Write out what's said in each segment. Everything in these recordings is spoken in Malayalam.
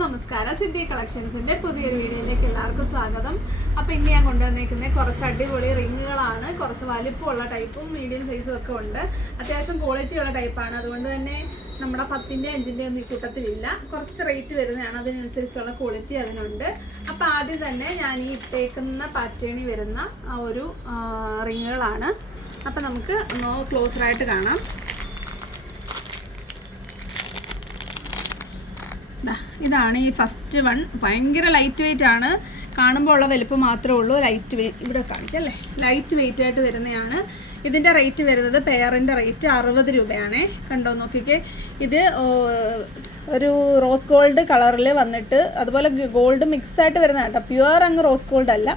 നമസ്കാരം, സിദ്ധി കളക്ഷൻസിന്റെ പുതിയൊരു വീഡിയോയിലേക്ക് എല്ലാവർക്കും സ്വാഗതം. അപ്പോൾ ഇന്ന് ഞാൻ കൊണ്ടുവന്നിരിക്കുന്നത് കുറച്ച് അടിപൊളി റിങ്ങുകളാണ്. കുറച്ച് വലിപ്പമുള്ള ടൈപ്പും മീഡിയം സൈസും ഒക്കെ ഉണ്ട്. അത്യാവശ്യം ക്വാളിറ്റി ഉള്ള ടൈപ്പാണ്. അതുകൊണ്ട് തന്നെ നമ്മുടെ 10ന്റെ 5ന്റെ ഒന്നും ഈ കൂട്ടത്തിലില്ല. കുറച്ച് റേറ്റ് വരുന്നതാണ്, അതിനനുസരിച്ചുള്ള ക്വാളിറ്റി അതിനുണ്ട്. അപ്പോൾ ആദ്യം തന്നെ ഞാൻ ഈ ഇട്ടേക്കുന്ന പാറ്റേണിൽ വരുന്ന ആ ഒരു റിങ്ങുകളാണ്. അപ്പോൾ നമുക്ക് ക്ലോസറായിട്ട് കാണാം. ഇതാണ് ഈ ഫസ്റ്റ് വൺ. ഭയങ്കര ലൈറ്റ് വെയിറ്റ് ആണ്. കാണുമ്പോൾ ഉള്ള വലുപ്പം മാത്രമേ ഉള്ളൂ. ലൈറ്റ് വെയിറ്റ് ഇവിടെ കാണിക്കാം അല്ലേ, ലൈറ്റ് വെയിറ്റ് ആയിട്ട് വരുന്നതാണ്. ഇതിൻ്റെ റേറ്റ് വരുന്നത് പെയറിൻ്റെ റേറ്റ് 60 രൂപയാണ്. കണ്ടോ നോക്കിക്കേ, ഇത് ഒരു റോസ് ഗോൾഡ് കളറിൽ വന്നിട്ട് അതുപോലെ ഗോൾഡ് മിക്സ് ആയിട്ട് വരുന്ന കേട്ടോ. പ്യുവർ അങ്ങ് റോസ് ഗോൾഡ് അല്ല,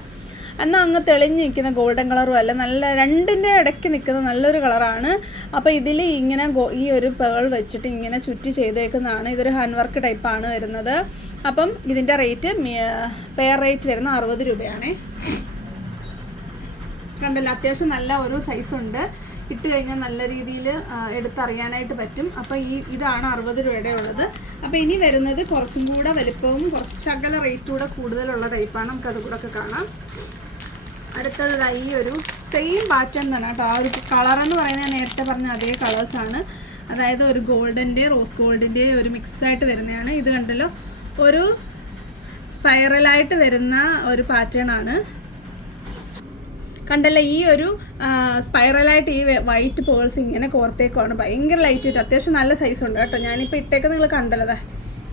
എന്നാൽ അങ്ങ് തെളിഞ്ഞ് നിൽക്കുന്ന ഗോൾഡൻ കളറും അല്ല, നല്ല രണ്ടിൻ്റെ ഇടയ്ക്ക് നിൽക്കുന്ന നല്ലൊരു കളറാണ്. അപ്പോൾ ഇതിൽ ഇങ്ങനെ ഈ ഒരു പേൾ വെച്ചിട്ട് ഇങ്ങനെ ചുറ്റി ചെയ്തേക്കുന്നതാണ്. ഇതൊരു ഹാൻഡ് വർക്ക് ടൈപ്പാണ് വരുന്നത്. അപ്പം ഇതിൻ്റെ റേറ്റ് പെയർ റേറ്റ് വരുന്ന 60 രൂപയാണ്. കണ്ടല്ലോ, അത്യാവശ്യം നല്ല ഒരു സൈസുണ്ട്. ഇട്ട് കഴിഞ്ഞാൽ നല്ല രീതിയിൽ എടുത്തറിയാനായിട്ട് പറ്റും. അപ്പോൾ ഇതാണ് 60 രൂപയുടെ ഉള്ളത്. അപ്പോൾ ഇനി വരുന്നത് കുറച്ചും കൂടെ വലുപ്പവും കുറച്ച് ശകല റേറ്റ് കൂടെ കൂടുതലുള്ള ടൈപ്പാണ്. നമുക്കത് കൂടെ ഒക്കെ കാണാം. അടുത്തത് ഈ ഒരു സെയിം പാറ്റേൺ തന്നെ കേട്ടോ. ആ ഒരു കളറെന്ന് പറയുന്നത് നേരത്തെ പറഞ്ഞ അതേ കളേഴ്സാണ്. അതായത് ഒരു ഗോൾഡിൻ്റെ റോസ് ഗോൾഡിൻ്റെ ഒരു മിക്സായിട്ട് വരുന്നതാണ്. ഇത് കണ്ടല്ലോ, ഒരു സ്പൈറലായിട്ട് വരുന്ന ഒരു പാറ്റേൺ ആണ്. കണ്ടല്ലോ, ഈ ഒരു സ്പൈറലായിട്ട് ഈ വൈറ്റ് പേൾസ് ഇങ്ങനെ കോർത്തേക്കുവാണ്. ഭയങ്കര ലൈറ്റ് വെയിറ്റ്, അത്യാവശ്യം നല്ല സൈസ് ഉണ്ട് കേട്ടോ. ഞാനിപ്പോൾ ഇട്ടേക്ക് നിങ്ങൾ കണ്ടല്ലോ,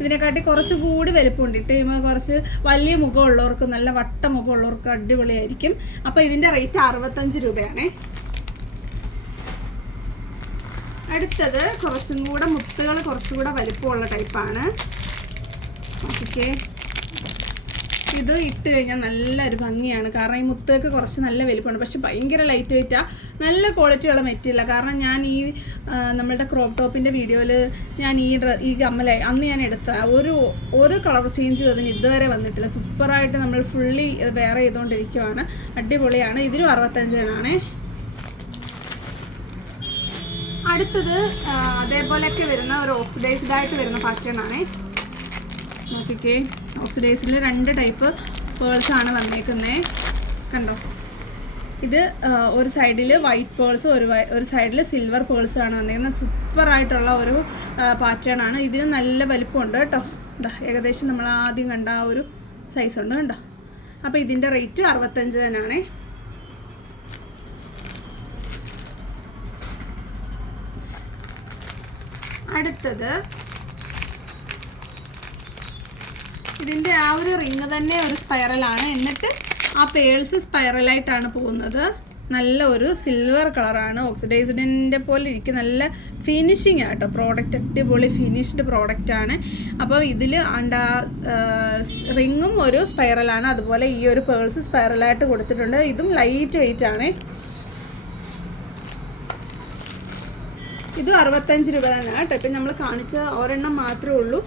ഇതിനെക്കാട്ടി കുറച്ചുകൂടി വലുപ്പമുണ്ട്. ഇട്ട് കഴിയുമ്പോൾ കുറച്ച് വലിയ മുഖമുള്ളവർക്ക്, നല്ല വട്ട മുഖമുള്ളവർക്ക് അടിപൊളിയായിരിക്കും. അപ്പോൾ ഇതിൻ്റെ റേറ്റ് 65 രൂപയാണ്. അടുത്തത് കുറച്ചും കൂടെ മുത്തുകൾ കുറച്ചുകൂടെ വലിപ്പമുള്ള ടൈപ്പാണ്. ഓക്കെ, ഇത് ഇട്ട് കഴിഞ്ഞാൽ നല്ലൊരു ഭംഗിയാണ്. കാരണം ഈ മുത്തൊക്കെ കുറച്ച് നല്ല വലിപ്പമാണ്, പക്ഷെ ഭയങ്കര ലൈറ്റ് വെയിറ്റാണ്. നല്ല ക്വാളിറ്റിയുള്ള മെറ്റീരിയലാണ്. കാരണം ഞാൻ ഈ നമ്മളുടെ ക്രോപ്പ് ടോപ്പിൻ്റെ വീഡിയോയിൽ ഞാൻ ഈ കമ്മല അന്ന് ഞാൻ എടുത്ത ഒരു കളർ ചേഞ്ചും അതിന് ഇതുവരെ വന്നിട്ടില്ല. സൂപ്പറായിട്ട് നമ്മൾ ഫുള്ളി വെയർ ചെയ്തുകൊണ്ടിരിക്കുകയാണ്. അടിപൊളിയാണ്. ഇതിനും 65 അടുത്തത് അതേപോലെയൊക്കെ വരുന്ന ഒരു ഓക്സിഡൈസ്ഡ് ആയിട്ട് വരുന്ന പാറ്റേൺ ആണ്. നോക്കിക്കേ, ഓക്സിഡൈസിൽ 2 ടൈപ്പ് പേൾസാണ് വന്നേക്കുന്നത്. കണ്ടോ, ഇത് ഒരു സൈഡിൽ വൈറ്റ് പേൾസും ഒരു സൈഡിൽ സിൽവർ പേൾസുമാണ് വന്നേക്കുന്നത്. സൂപ്പറായിട്ടുള്ള ഒരു പാറ്റേൺ ആണ്. ഇതിന് നല്ല വലിപ്പമുണ്ട് കേട്ടോ. ഏകദേശം നമ്മൾ ആദ്യം കണ്ട ആ ഒരു സൈസ് ഉണ്ട് കണ്ടോ. അപ്പോൾ ഇതിൻ്റെ റേറ്റ് 65 അടുത്തത് ഇതിൻ്റെ ആ ഒരു റിങ് തന്നെ ഒരു സ്പൈറലാണ്. എന്നിട്ട് ആ പേൾസ് സ്പൈറലായിട്ടാണ് പോകുന്നത്. നല്ല ഒരു സിൽവർ കളറാണ്. ഓക്സിഡൈസ്ഡിൻ്റെ പോലെ ഇരിക്കും. നല്ല ഫിനിഷിങ് ആട്ടോ പ്രോഡക്റ്റ്. അടിപൊളി ഫിനിഷ്ഡ് പ്രോഡക്റ്റാണ്. അപ്പോൾ ഇതിൽ റിങ്ങും ഒരു സ്പൈറലാണ്. അതുപോലെ ഈ ഒരു പേൾസ് സ്പൈറലായിട്ട് കൊടുത്തിട്ടുണ്ട്. ഇതും ലൈറ്റ് വെയിറ്റ് ആണ്. ഇതും 65 രൂപ തന്നെ കേട്ടോ. ഇപ്പം നമ്മൾ കാണിച്ച ഒരെണ്ണം മാത്രമേ ഉള്ളൂ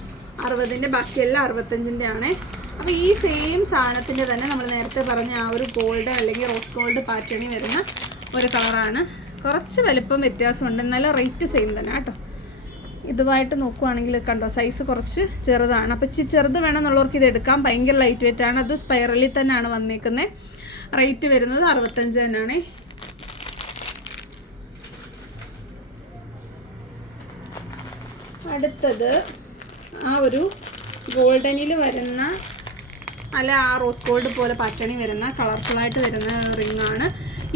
60ൻ്റെ, ബാക്കിയെല്ലാം 65ൻ്റെ ആണ്. അപ്പോൾ ഈ സെയിം സാധനത്തിൻ്റെ തന്നെ നമ്മൾ നേരത്തെ പറഞ്ഞ ആ ഒരു ഗോൾഡ് അല്ലെങ്കിൽ റോസ് ഗോൾഡ് പാറ്റേണിൽ വരുന്ന ഒരു കളറാണ്. കുറച്ച് വലുപ്പം വ്യത്യാസമുണ്ട്, എന്നാലും റേറ്റ് സെയിം തന്നെ കേട്ടോ. ഇതുമായിട്ട് നോക്കുവാണെങ്കിൽ കണ്ടോ, സൈസ് കുറച്ച് ചെറുതാണ്. അപ്പോൾ ചെറുത് വേണമെന്നുള്ളവർക്ക് ഇത് എടുക്കാം. ഭയങ്കര ലൈറ്റ് വെയിറ്റ് ആണ്. അത് സ്പൈറലിൽ തന്നെയാണ് വന്നേക്കുന്നത്. റേറ്റ് വരുന്നത് 65 തന്നെയാണ്. അടുത്തത് ആ ഒരു ഗോൾഡനിൽ വരുന്ന അല്ല, ആ റോസ് ഗോൾഡ് പോലെ പാറ്റേണിൽ വരുന്ന കളർഫുള്ളായിട്ട് വരുന്ന റിങ്ങാണ്.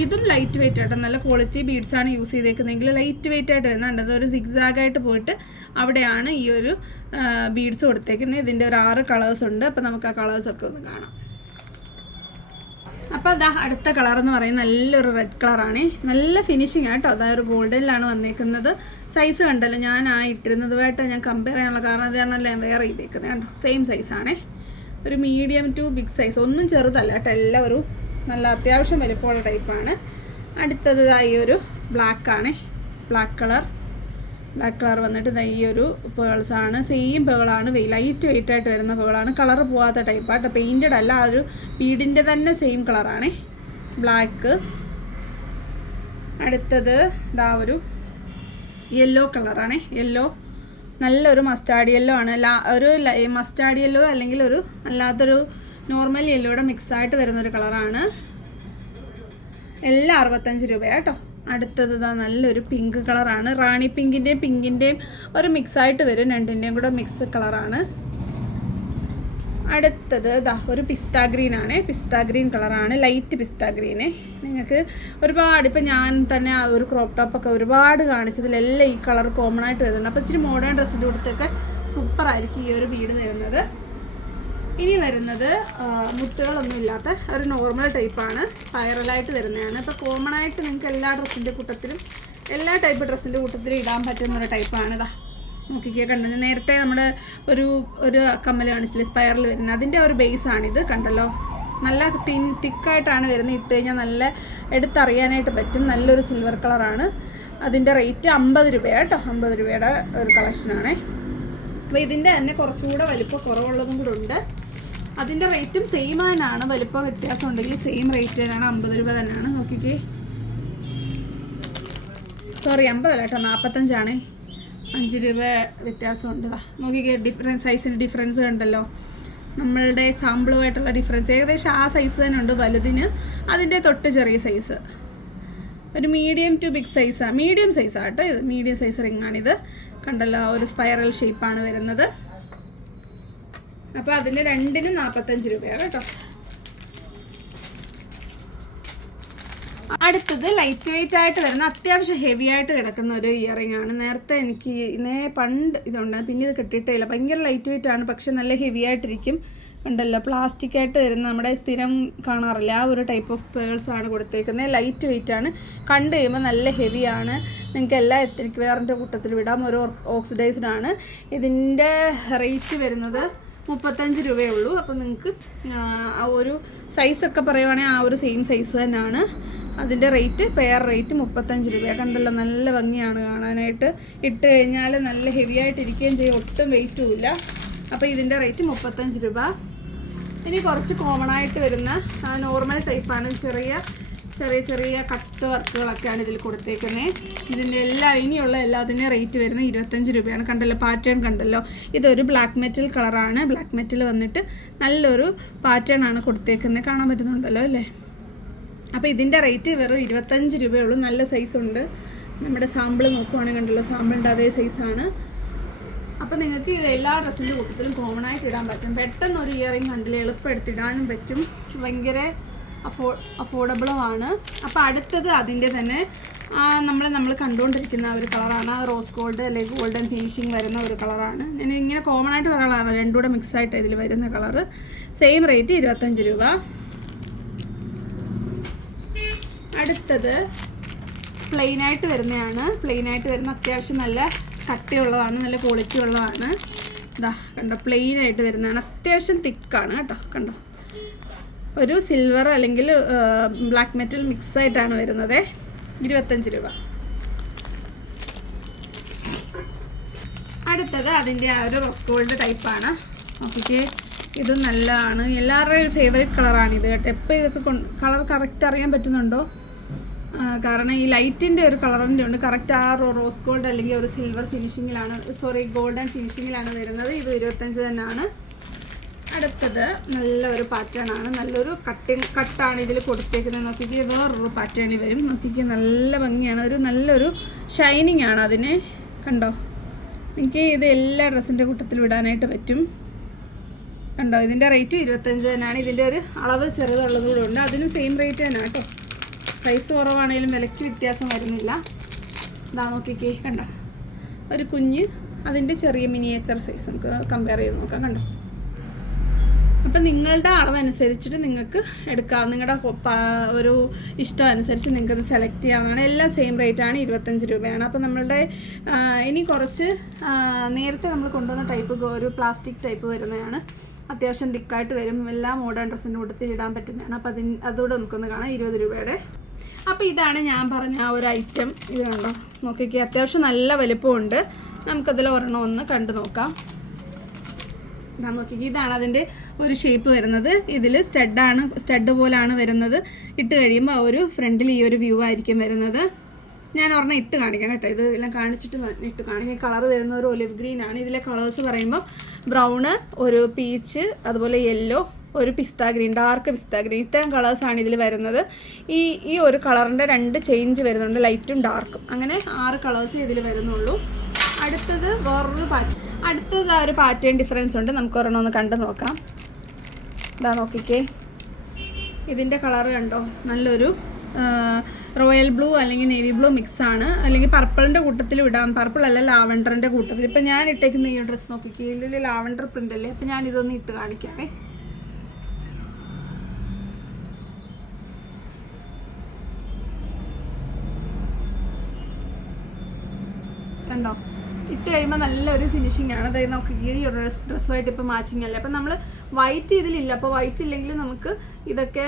ഇതും ലൈറ്റ് വെയിറ്റ് ആയിട്ട് നല്ല ക്വാളിറ്റി ബീഡ്സാണ് യൂസ് ചെയ്തേക്കുന്നതെങ്കിൽ ലൈറ്റ് വെയിറ്റ് ആയിട്ട് വരുന്നുണ്ട്. അതൊരു സിഗ്സാഗായിട്ട് പോയിട്ട് അവിടെയാണ് ഈ ഒരു ബീഡ്സ് കൊടുത്തേക്കുന്നത്. ഇതിൻ്റെ ഒരു 6 കളേഴ്സ് ഉണ്ട്. അപ്പോൾ നമുക്ക് ആ കളേഴ്സൊക്കെ ഒന്ന് കാണാം. അപ്പോൾ അതാ അടുത്ത കളർ എന്ന് പറയുന്നത് നല്ലൊരു റെഡ് കളറാണ്. നല്ല ഫിനിഷിങ് ആട്ടോ. അതായത് ഒരു ഗോൾഡനിലാണ് വന്നേക്കുന്നത്. സൈസ് കണ്ടല്ലോ, ഞാൻ ആ ഇട്ടിരുന്നതുമായിട്ട് ഞാൻ കമ്പയർ ചെയ്യാനുള്ള കാരണം അതാണല്ലോ ഞാൻ വേറെ ചെയ്തേക്കുന്നത്. കണ്ടോ, സെയിം സൈസാണേ. ഒരു മീഡിയം ടു ബിഗ് സൈസ്, ഒന്നും ചെറുതല്ല കേട്ടോ. എല്ലാം ഒരു നല്ല അത്യാവശ്യം വലുപ്പമുള്ള ടൈപ്പാണ്. അടുത്തത് ഈ ഒരു ബ്ലാക്കാണ്. ബ്ലാക്ക് കളർ വന്നിട്ട് ഈ ഒരു പേൾസാണ്. സെയിം പേളാണ്, ലൈറ്റ് വെയിറ്റ് ആയിട്ട് വരുന്ന പേളാണ്. കളർ പോകാത്ത ടൈപ്പാട്ടോ. പെയിൻറ്റഡ് അല്ല, ആ ഒരു ബീഡിൻ്റെ തന്നെ സെയിം കളറാണ് ബ്ലാക്ക്. അടുത്തത് ഒരു യെല്ലോ കളറാണ്. യെല്ലോ നല്ലൊരു മസ്റ്റാർഡ് യെല്ലോ ആണ്. ഒരു മസ്റ്റാർഡ് യെല്ലോ അല്ലെങ്കിൽ ഒരു അല്ലാത്തൊരു നോർമൽ യെല്ലോയുടെ മിക്സായിട്ട് വരുന്നൊരു കളറാണ്. എല്ലാം 65 രൂപയാട്ടോ. അടുത്തത് നല്ലൊരു പിങ്ക് കളറാണ്. റാണി പിങ്കിൻ്റെയും ഒരു മിക്സായിട്ട് വരും, രണ്ടിൻ്റെയും കൂടെ മിക്സ് കളറാണ്. അടുത്തത് ഒരു പിസ്ത ഗ്രീൻ ആണ്. പിസ്ത ഗ്രീൻ കളറാണ്, ലൈറ്റ് പിസ്ത ഗ്രീന്. നിങ്ങൾക്ക് ഒരുപാട് ഇപ്പം ഞാൻ തന്നെ ഒരു ക്രോപ്പ് ടോപ്പൊക്കെ ഒരുപാട് കാണിച്ചതിലെല്ലാം ഈ കളർ കോമൺ ആയിട്ട് വരുന്നുണ്ട്. അപ്പോൾ ഇച്ചിരി മോഡേൺ ഡ്രസ്സിൻ്റെ കൊടുത്തൊക്കെ സൂപ്പറായിരിക്കും ഈ ഒരു വീട് വരുന്നത്. ഇനി വരുന്നത് മുത്തുകളൊന്നും ഇല്ലാത്ത ഒരു നോർമൽ ടൈപ്പാണ്, സ്പൈറലായിട്ട് വരുന്നതാണ്. അപ്പോൾ കോമൺ ആയിട്ട് നിങ്ങൾക്ക് എല്ലാ ഡ്രസ്സിൻ്റെ കൂട്ടത്തിലും എല്ലാ ടൈപ്പ് ഡ്രസ്സിൻ്റെ കൂട്ടത്തിലും ഇടാൻ പറ്റുന്ന ഒരു ടൈപ്പാണ്. നോക്കിക്കേ, കണ്ടത് നേരത്തെ നമ്മുടെ ഒരു കമ്മൽ കാണിച്ചില്ലേ സ്പൈറൽ വരുന്നത്, അതിൻ്റെ ഒരു ബേസാണിത്. കണ്ടല്ലോ, നല്ല തിക്കായിട്ടാണ് വരുന്നത്. ഇട്ട് കഴിഞ്ഞാൽ നല്ല എടുത്തറിയാനായിട്ട് പറ്റും. നല്ലൊരു സിൽവർ കളറാണ്. അതിൻ്റെ റേറ്റ് 50 രൂപയാണ് കേട്ടോ. 50 രൂപയുടെ ഒരു കളക്ഷനാണേ. അപ്പോൾ ഇതിൻ്റെ തന്നെ കുറച്ചുകൂടെ വലിപ്പം കുറവുള്ളതും കൂടെ ഉണ്ട്. അതിൻ്റെ റേറ്റും സെയിം തന്നെയാണ്. വലിപ്പം വ്യത്യാസം ഉണ്ടെങ്കിൽ സെയിം റേറ്റ് തന്നെയാണ്, 50 രൂപ തന്നെയാണ്. നോക്കിക്കേ, സോറി 50 അല്ല കേട്ടോ, 45 5 രൂപ വ്യത്യാസമുണ്ട്. നോക്കിക്കേ, സൈസിന് ഡിഫറൻസ് കണ്ടല്ലോ. നമ്മളുടെ സാമ്പിളുമായിട്ടുള്ള ഡിഫറൻസ് ഏകദേശം ആ സൈസ് തന്നെ ഉണ്ട് വലുതിന്. അതിൻ്റെ തൊട്ട് ചെറിയ സൈസ് ഒരു മീഡിയം ടു ബിഗ് സൈസാണ്, മീഡിയം സൈസാണ് കേട്ടോ. ഇത് മീഡിയം സൈസ് റിങ്ങാണിത്. കണ്ടല്ലോ, ഒരു സ്പൈറൽ ഷേപ്പാണ് വരുന്നത്. അപ്പോൾ അതിന് രണ്ടിനും 45 രൂപയാണ് കേട്ടോ. അടുത്തത് ലൈറ്റ് വെയിറ്റ് ആയിട്ട് വരുന്ന അത്യാവശ്യം ഹെവി ആയിട്ട് കിടക്കുന്ന ഒരു ഇയറിംഗ് ആണ്. നേരത്തെ എനിക്ക് പണ്ട് ഇതുണ്ട്, പിന്നെ ഇത് കിട്ടിയിട്ടില്ല. ഭയങ്കര ലൈറ്റ് വെയിറ്റ് ആണ്, പക്ഷെ നല്ല ഹെവി ആയിട്ടിരിക്കും. ഉണ്ടല്ലോ, പ്ലാസ്റ്റിക് ആയിട്ട് വരുന്ന നമ്മുടെ സ്ഥിരം കാണാറില്ല ആ ഒരു ടൈപ്പ് ഓഫ് പേൾസ് ആണ് കൊടുത്തേക്കുന്നത്. ലൈറ്റ് വെയിറ്റ് ആണ്, കണ്ടു കഴിയുമ്പോൾ നല്ല ഹെവിയാണ്. നിങ്ങൾക്ക് എല്ലാ എത്തനിക് വെയറിൻ്റെ കൂട്ടത്തിൽ വിടാം. ഒരു ഓക്സിഡൈസ്ഡ് ആണ്. ഇതിൻ്റെ റേറ്റ് വരുന്നത് 35 രൂപയേ ഉള്ളൂ. അപ്പോൾ നിങ്ങൾക്ക് ആ ഒരു സൈസൊക്കെ പറയുവാണെങ്കിൽ ആ ഒരു സെയിം സൈസ് തന്നെയാണ്. അതിൻ്റെ റേറ്റ് പെയർ റേറ്റ് 35 രൂപയാണ്. കണ്ടല്ലോ, നല്ല ഭംഗിയാണ് കാണാനായിട്ട്. ഇട്ട് കഴിഞ്ഞാൽ നല്ല ഹെവി ആയിട്ട് ഇരിക്കുകയും ചെയ്യും, ഒട്ടും വെയിറ്റും ഇല്ല. അപ്പോൾ ഇതിൻ്റെ റേറ്റ് 35 രൂപ. ഇനി കുറച്ച് കോമൺ ആയിട്ട് വരുന്ന നോർമൽ ടൈപ്പാണ്. ചെറിയ കട്ട് വർക്കുകളൊക്കെയാണ് ഇതിൽ കൊടുത്തേക്കുന്നത്. ഇതിൻ്റെ ഇനിയുള്ള എല്ലാത്തിൻ്റെ റേറ്റ് വരുന്നത് 25 രൂപയാണ്. കണ്ടല്ലോ, പാറ്റേൺ കണ്ടല്ലോ. ഇതൊരു ബ്ലാക്ക് മെറ്റൽ കളറാണ്. ബ്ലാക്ക് മെറ്റൽ വന്നിട്ട് നല്ലൊരു പാറ്റേൺ ആണ് കൊടുത്തേക്കുന്നത്. കാണാൻ പറ്റുന്നുണ്ടല്ലോ അല്ലേ? അപ്പോൾ ഇതിൻ്റെ റേറ്റ് വെറും 25 രൂപയുള്ളൂ. നല്ല സൈസുണ്ട്. നമ്മുടെ സാമ്പിൾ നോക്കുവാണെങ്കിൽ കണ്ടല്ലോ, സാമ്പിളിൻ്റെ അതേ സൈസാണ്. അപ്പോൾ നിങ്ങൾക്ക് ഇത് എല്ലാ ഡ്രസ്സിൻ്റെ കൂട്ടത്തിലും കോമൺ ആയിട്ട് ഇടാൻ പറ്റും. പെട്ടെന്ന് ഒരു ഇയറിംഗ് കണ്ടില്ല, എളുപ്പം എടുത്തിടാനും പറ്റും. ഭയങ്കര അഫോർഡബിളുമാണ്. അപ്പോൾ അടുത്തത് അതിൻ്റെ തന്നെ നമ്മൾ കണ്ടുകൊണ്ടിരിക്കുന്ന ഒരു കളറാണ്. റോസ് ഗോൾഡ് അല്ലെങ്കിൽ ഗോൾഡൻ ഫിനിഷിങ് വരുന്ന ഒരു കളറാണ്. ഞാൻ ഇങ്ങനെ കോമൺ ആയിട്ട് കളറാണ്, രണ്ടും കൂടെ മിക്സായിട്ട് ഇതിൽ വരുന്ന കളറ്. സെയിം റേറ്റ് 25 രൂപ. അടുത്തത് പ്ലെയിനായിട്ട് വരുന്നതാണ്. പ്ലെയിനായിട്ട് വരുന്ന അത്യാവശ്യം നല്ല കട്ടിയുള്ളതാണ്, നല്ല ക്വാളിറ്റി ഉള്ളതാണ്. കണ്ടോ, പ്ലെയിനായിട്ട് വരുന്നതാണ്. അത്യാവശ്യം തിക്കാണ് കേട്ടോ. കണ്ടോ, ഒരു സിൽവർ അല്ലെങ്കിൽ ബ്ലാക്ക് മെറ്റൽ മിക്സായിട്ടാണ് വരുന്നത്. 25 രൂപ. അടുത്തത് അതിൻ്റെ ആ ഒരു റോസ് ഗോൾഡ് ടൈപ്പാണ്. നോക്കിക്കേ, ഇത് നല്ലതാണ്. എല്ലാവരുടെയും ഒരു ഫേവറേറ്റ് കളറാണിത് കേട്ടോ. എപ്പോൾ ഇതൊക്കെ കളർ കറക്റ്റ് അറിയാൻ പറ്റുന്നുണ്ടോ? കാരണം ഈ ലൈറ്റിൻ്റെ ഒരു കളറിൻ്റെ ഉണ്ട്. കറക്റ്റ് ആ റോസ് ഗോൾഡ് അല്ലെങ്കിൽ ഒരു സിൽവർ ഫിനിഷിങ്ങിലാണ്, ഗോൾഡൻ ഫിനിഷിങ്ങിലാണ് വരുന്നത്. ഇത് 25 തന്നെയാണ്. അടുത്തത് നല്ലൊരു പാറ്റേൺ ആണ്. നല്ലൊരു കട്ടാണ് ഇതിൽ കൊടുത്തേക്കുന്നത്. നോക്കിക്ക്, വേറൊരു പാറ്റേണിൽ വരും. നോക്കിക്ക്, നല്ല ഭംഗിയാണ്. നല്ലൊരു ഷൈനിങ് ആണ് അതിന്. കണ്ടോ, എനിക്ക് ഇത് എല്ലാ ഡ്രസ്സിൻ്റെ കൂട്ടത്തിൽ വിടാനായിട്ട് പറ്റും. കണ്ടോ, ഇതിൻ്റെ റേറ്റ് 25 തന്നെയാണ്. ഇതിൻ്റെ ഒരു അളവ് ചെറുതുള്ളതുകൂടെ ഉണ്ട്. അതിനും സെയിം റേറ്റ് തന്നെ കേട്ടോ. സൈസ് കുറവാണെങ്കിലും വിലയ്ക്ക് വ്യത്യാസം വരുന്നില്ല. നോക്കിക്കേ, കണ്ടോ, ഒരു കുഞ്ഞ് അതിൻ്റെ ചെറിയ മിനിയേച്ചർ സൈസ് നമുക്ക് കമ്പയർ ചെയ്ത് നോക്കാം. കണ്ടോ, അപ്പം നിങ്ങളുടെ അളവനുസരിച്ചിട്ട് നിങ്ങൾക്ക് എടുക്കാം. നിങ്ങളുടെ ഒരു ഇഷ്ടം അനുസരിച്ച് നിങ്ങൾക്കത് സെലക്ട് ചെയ്യാവുന്നതാണ്. എല്ലാം സെയിം റേറ്റാണ്, 25 രൂപയാണ്. അപ്പോൾ നമ്മളുടെ ഇനി കുറച്ച് നേരത്തെ നമ്മൾ കൊണ്ടുവന്ന ടൈപ്പ് ഒരു പ്ലാസ്റ്റിക് ടൈപ്പ് വരുന്നതാണ്. അത്യാവശ്യം തിക്കായിട്ട് വരും. എല്ലാ മോഡേൺ ഡ്രസ്സിൻ്റെ കൂട്ടത്തിൽ ഇടാൻ പറ്റുന്നതാണ്. അപ്പോൾ അതുകൂടെ നമുക്കൊന്ന് കാണാം, 20 രൂപയുടെ. അപ്പോൾ ഇതാണ് ഞാൻ പറഞ്ഞ ആ ഒരു ഐറ്റം. ഇത് കണ്ടോ, നോക്കിക്കേ, അത്യാവശ്യം നല്ല വലിപ്പമുണ്ട്. നമുക്കതിൽ ഒരെണ്ണം ഒന്ന് കണ്ടു നോക്കാം. നോക്കിക്കേ, ഇതാണ് അതിൻ്റെ ഒരു ഷേപ്പ് വരുന്നത്. ഇതിൽ സ്റ്റഡ് പോലാണ് വരുന്നത്. ഇട്ട് കഴിയുമ്പോൾ ആ ഒരു ഫ്രണ്ടിൽ ഈ ഒരു വ്യൂ ആയിരിക്കും വരുന്നത്. ഞാൻ ഒരെണ്ണം ഇട്ട് കാണിക്കാം കേട്ടോ. ഇത് എല്ലാം കാണിച്ചിട്ട് ഇട്ട് കാണിക്കാം. കളർ വരുന്ന ഒരു ഒലിവ് ഗ്രീൻ ആണ്. ഇതിലെ കളേഴ്സ് പറയുമ്പോൾ ബ്രൗണ്, ഒരു പീച്ച്, അതുപോലെ യെല്ലോ, ഒരു പിസ്ത ഗ്രീൻ, ഡാർക്ക് പിസ്ത ഗ്രീൻ, ഇത്തരം കളേഴ്സാണ് ഇതിൽ വരുന്നത്. ഈ ഒരു കളറിൻ്റെ 2 ചേഞ്ച് വരുന്നുണ്ട്, ലൈറ്റും ഡാർക്കും. അങ്ങനെ 6 കളേഴ്സ് ഇതിൽ വരുന്നുള്ളൂ. അടുത്തത് വേറൊരു അടുത്തത് ആ ഒരു പാറ്റേൺ ഡിഫറൻസ് ഉണ്ട്. നമുക്ക് ഒരെണ്ണം ഒന്ന് കണ്ടു നോക്കാം. ഇതാ നോക്കിക്കേ, ഇതിൻ്റെ കളർ കണ്ടോ, നല്ലൊരു റോയൽ ബ്ലൂ അല്ലെങ്കിൽ നേവി ബ്ലൂ മിക്സാണ്. അല്ലെങ്കിൽ പർപ്പിളിൻ്റെ കൂട്ടത്തിൽ ഇടാം, പർപ്പിൾ അല്ല ലാവൻഡറിൻ്റെ കൂട്ടത്തിൽ. ഇപ്പം ഞാൻ ഇട്ടേക്കുന്ന ഈ ഡ്രസ്സ് നോക്കിക്കേ, ഇതിൽ ലാവൻഡർ പ്രിൻ്റ് അല്ലേ. അപ്പം ഞാൻ ഇതൊന്ന് ഇട്ട് കാണിക്കാമേ. കണ്ടോ, ഇട്ട് കഴിയുമ്പോൾ നല്ലൊരു ഫിനിഷിംഗ് ആണ്. അതായത് നമുക്ക് ഈ ഒരു ഡ്രസ്സുമായിട്ട് ഇപ്പോൾ മാച്ചിങ് അല്ലേ. അപ്പം നമ്മൾ വൈറ്റ് ഇതിലില്ല. അപ്പോൾ വൈറ്റ് ഇല്ലെങ്കിൽ നമുക്ക് ഇതൊക്കെ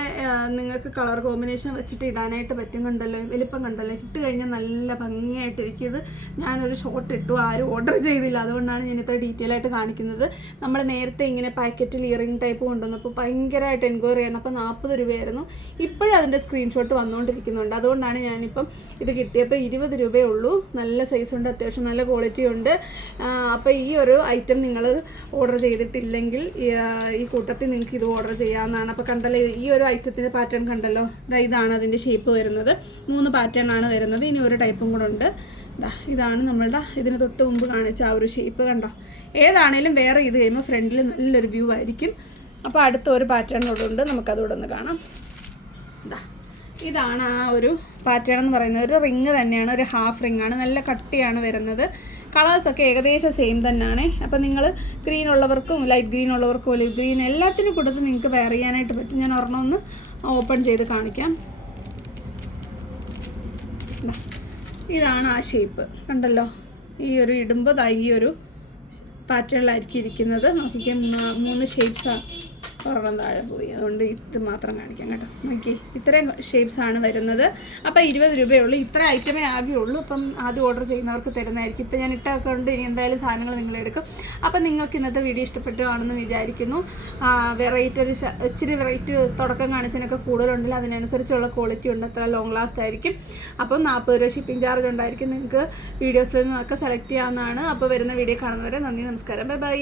നിങ്ങൾക്ക് കളർ കോമ്പിനേഷൻ വെച്ചിട്ട് ഇടാനായിട്ട് പറ്റും. കണ്ടല്ലോ, വലിപ്പം കണ്ടല്ലോ, ഇട്ട് കഴിഞ്ഞാൽ നല്ല ഭംഗിയായിട്ടിരിക്കും. ഇത് ഞാനൊരു ഷോർട്ട് ഇട്ടു, ആരും ഓർഡർ ചെയ്തില്ല, അതുകൊണ്ടാണ് ഞാൻ ഇത്ര ഡീറ്റെയിൽ ആയിട്ട് കാണിക്കുന്നത്. നമ്മൾ നേരത്തെ ഇങ്ങനെ പാക്കറ്റിൽ ഇയറിംഗ് ടൈപ്പ് കൊണ്ടുവന്നപ്പോൾ ഭയങ്കരമായിട്ട് എൻക്വയറി ചെയ്യുന്നു. അപ്പോൾ 40 രൂപയായിരുന്നു. ഇപ്പോഴും അതിൻ്റെ സ്ക്രീൻഷോട്ട് വന്നുകൊണ്ടിരിക്കുന്നുണ്ട്. അതുകൊണ്ടാണ് ഞാനിപ്പം ഇത് കിട്ടിയപ്പോൾ 20 രൂപയേ ഉള്ളൂ. നല്ല സൈസ് ഉണ്ട്, അത്യാവശ്യം നല്ല ക്വാളിറ്റി ഉണ്ട്. അപ്പോൾ ഈ ഒരു ഐറ്റം നിങ്ങൾ ഓർഡർ ചെയ്തിട്ടില്ലെങ്കിൽ ഈ കൂട്ടത്തിൽ നിങ്ങൾക്ക് ഇത് ഓർഡർ ചെയ്യാവുന്നതാണ്. അപ്പോൾ കണ്ടല്ലോ, ഈ ഒരു ഐറ്റത്തിൻ്റെ പാറ്റേൺ കണ്ടല്ലോ, ഇതാണ് അതിൻ്റെ ഷേപ്പ് വരുന്നത്. 3 പാറ്റേൺ ആണ് വരുന്നത്. ഇനി ഒരു ടൈപ്പും കൂടെ ഉണ്ട്. ഇതാണ് നമ്മളുടെ ഇതിന് തൊട്ട് മുമ്പ് കാണിച്ച ആ ഒരു ഷേപ്പ്. കണ്ടോ, ഏതാണേലും വേറെ ഇത് കഴിയുമ്പോൾ ഫ്രണ്ടിൽ നല്ലൊരു വ്യൂ ആയിരിക്കും. അപ്പോൾ അടുത്ത ഒരു പാറ്റേൺ കൂടെ ഉണ്ട്, നമുക്കതുകൂടെ ഒന്ന് കാണാം. ഇതാണ് ആ ഒരു പാറ്റേൺ എന്ന് പറയുന്നത്. ഒരു റിങ് തന്നെയാണ്, ഒരു ഹാഫ് റിങ് ആണ്, നല്ല കട്ടിയാണ് വരുന്നത്. കളേഴ്സൊക്കെ ഏകദേശം സെയിം തന്നെയാണ്. അപ്പോൾ നിങ്ങൾ ഗ്രീൻ ഉള്ളവർക്കും ലൈറ്റ് ഗ്രീൻ ഉള്ളവർക്കും ഒലിവ് ഗ്രീൻ എല്ലാത്തിനും കൊടുത്ത് നിങ്ങൾക്ക് വെയർ ചെയ്യാനായിട്ട് പറ്റും. ഞാൻ ഒരെണ്ണം ഒന്ന് ഓപ്പൺ ചെയ്ത് കാണിക്കാം. ഇതാണ് ആ ഷേപ്പ്, കണ്ടല്ലോ. ഈ ഒരു ഇടുമ്പോൾ ഈ ഒരു പാറ്റേണിലായിരിക്കും ഇരിക്കുന്നത്. നോക്കിക്കാൻ 3 ഷേപ്സാണ്. ഒരെണ്ണം താഴെ പോയി, അതുകൊണ്ട് ഇത് മാത്രം കാണിക്കാം കേട്ടോ. നോക്കി, ഇത്രയും ഷേപ്സാണ് വരുന്നത്. അപ്പോൾ 20 രൂപയുള്ളൂ. ഇത്ര ഐറ്റമേ ആകെയുള്ളൂ. അപ്പം ആദ്യം ഓർഡർ ചെയ്യുന്നവർക്ക് തരുന്നതായിരിക്കും. ഇപ്പം ഞാൻ ഇട്ടൊക്കെ ഇനി എന്തായാലും സാധനങ്ങൾ നിങ്ങളെടുക്കും. അപ്പം നിങ്ങൾക്ക് ഇന്നത്തെ വീഡിയോ ഇഷ്ടപ്പെട്ടു കാണുമെന്ന് വിചാരിക്കുന്നു. വെറൈറ്റി ഇച്ചിരി വെറൈറ്റി തുടക്കം കാണിച്ചതിനൊക്കെ കൂടുതലുണ്ടല്ലോ, അതിനനുസരിച്ചുള്ള ക്വാളിറ്റി ഉണ്ട്, അത്ര ലോങ് ലാസ്റ്റ് ആയിരിക്കും. അപ്പം 40 രൂപ ഷിപ്പിംഗ് ചാർജ് ഉണ്ടായിരിക്കും. നിങ്ങൾക്ക് വീഡിയോസിൽ നിന്നൊക്കെ സെലക്ട് ചെയ്യാവുന്നതാണ്. അപ്പോൾ വരുന്ന വീഡിയോ കാണുന്നവരെ നന്ദി, നമസ്കാരം, ബൈ ബൈ.